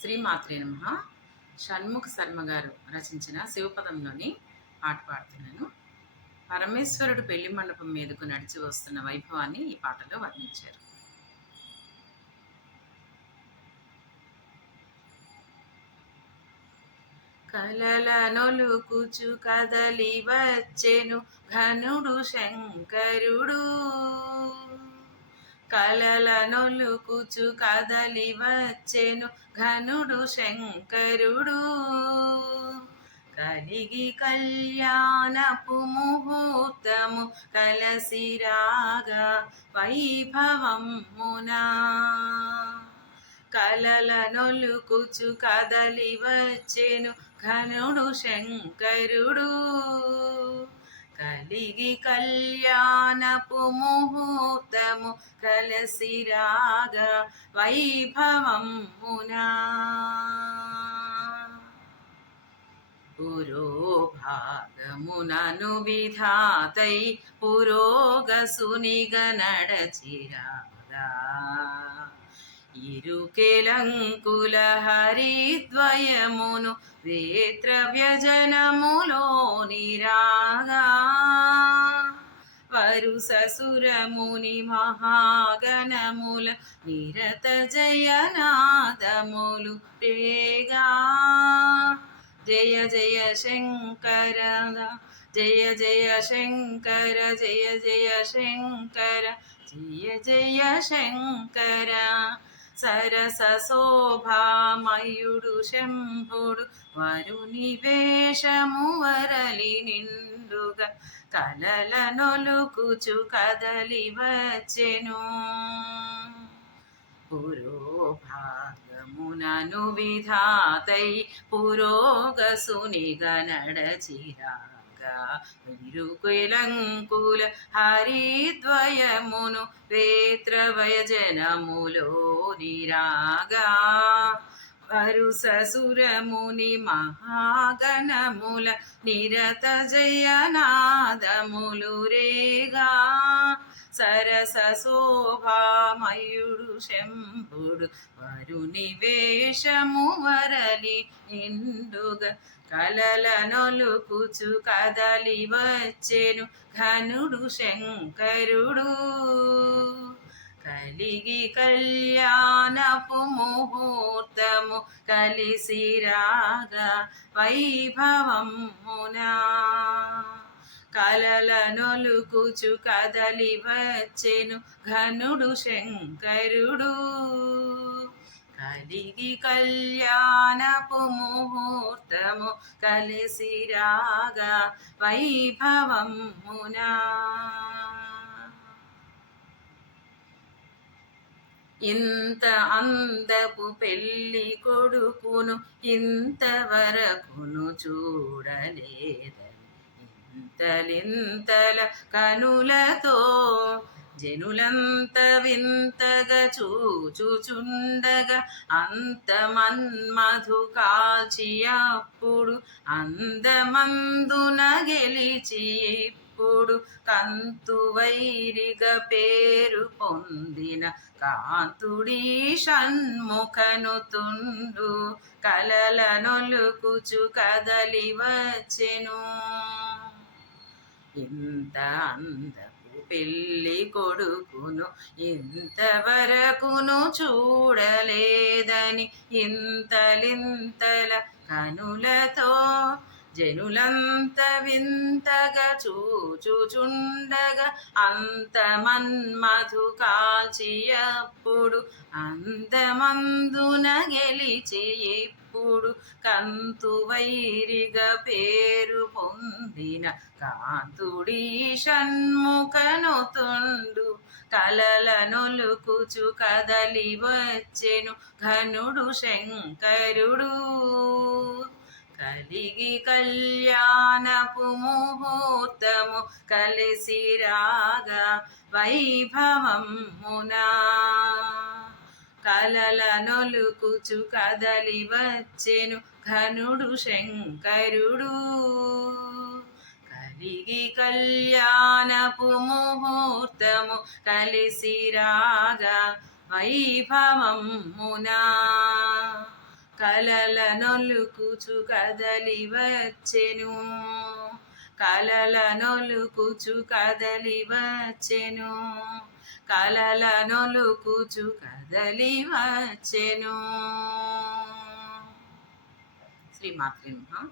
శ్రీమాత్రే నమః. షణ్ముఖ శర్మ గారు రచించిన శివపదంలోని పాట పాడుతున్నాను. పరమేశ్వరుడు పెళ్లి మండపం మీదకు నడిచి వస్తున్న వైభవాన్ని ఈ పాటలో వర్ణించారు. కలల నొలుకుచు కదలి వచ్చెను ఘనుడు శంకరుడు. కలల నొలుకుచు కదలి వచ్చెను ఘనుడు శంకరుడు. కలిగి కళ్యాణపు ముహూర్తము కలసిరాగా వైభవమునా. కలల నొలుకుచు కదలి వచ్చెను ఘనుడు శంకరుడు. కలిగి కళ్యాణపు ముహూర్తము కలసిరాగా వైభవమునా. పురోభాగమునను విధాతై పురోగసునిగ నడచిరాగా. ఇరుకెలంకుల హరిద్వయమును వేత్ర వ్యజనములోని రాగా. వరుస సురముని మహాగణముల నిరత జయనాదములు రేగా. జయ జయ శంకర జయ జయ శంకర జయ జయ శంకర జయ జయ శంకర. సరస శోభామయుడు శంభుడు వరుని వేషము వరలి నిండుగా కలల నొలుకుచు కదలి వచ్చెను. పురోభాగమునను విధాతై పురోగసునిగ నడచిరాగా. ఇరుకెలంకుల హరిద్వయమును వేత్ర వ్యజనములోని రాగా. వరుస సురముని మహాగణముల నిరత జయనాదములు రేగా. సరస శోభామయుడు శంభుడు వరుని వేషము వరలి నిండుగా కలల నొలుకుచు కదలి వచ్చెను ఘనుడు శంకరుడు. కలిగి కళ్యాణపు ముహూర్తము కలిసిరాగా వైభవమునా. కలల నొలుకుచు కదలి వచ్చెను ఘనుడు శంకరుడు. కలిగి కళ్యాణపు ముహూర్తము కలిసిరాగా వైభవమునా. ఇంత అందపు పెళ్లి కొడుకును ఇంతవరకును చూడలేదని ఇంతలింతల కనులతో జనులంత వింతగా చూచుచుండగా అంత మన్మధు కాల్చి అప్పుడు అందమందున గెలిచి ఇప్పుడు కంతు వైరిగా పేరు పొందిన కాంతుడీ షణ్ముఖనుతుండు కలల నొలుకుచు కదలి వచ్చెను. ఇంత అందపు పెళ్లి కొడుకును ఇంతవరకును చూడలేదని ఇంతలింతల కనులతో జనులంత వింతగా చూచుచుండగా అంత మన్మధు కాల్చి అప్పుడు అందమందున గెలిచి ఇప్పుడు కంతు వైరిగా పేరు పొందిన కాంతుడీ షణ్ముఖనుతుండు కలల నొలుకుచు కదలి వచ్చెను ఘనుడు శంకరుడు. కలిగి కళ్యాణపు ముహూర్తము కలిసిరాగా వైభవమునా. కలల నొలుకుచు కదలి వచ్చెను ఘనుడు శంకరుడు. కలిగి కళ్యాణపు ముహూర్తము కలిసిరాగా వైభవమునా. కలల నొల్లుకుచు కదలి వచ్చెను, కలల నొల్లుకుచు కదలి వచ్చెను, కలల నొల్లుకుచు కదలి వచ్చెను. శ్రీమాత్రే నమః.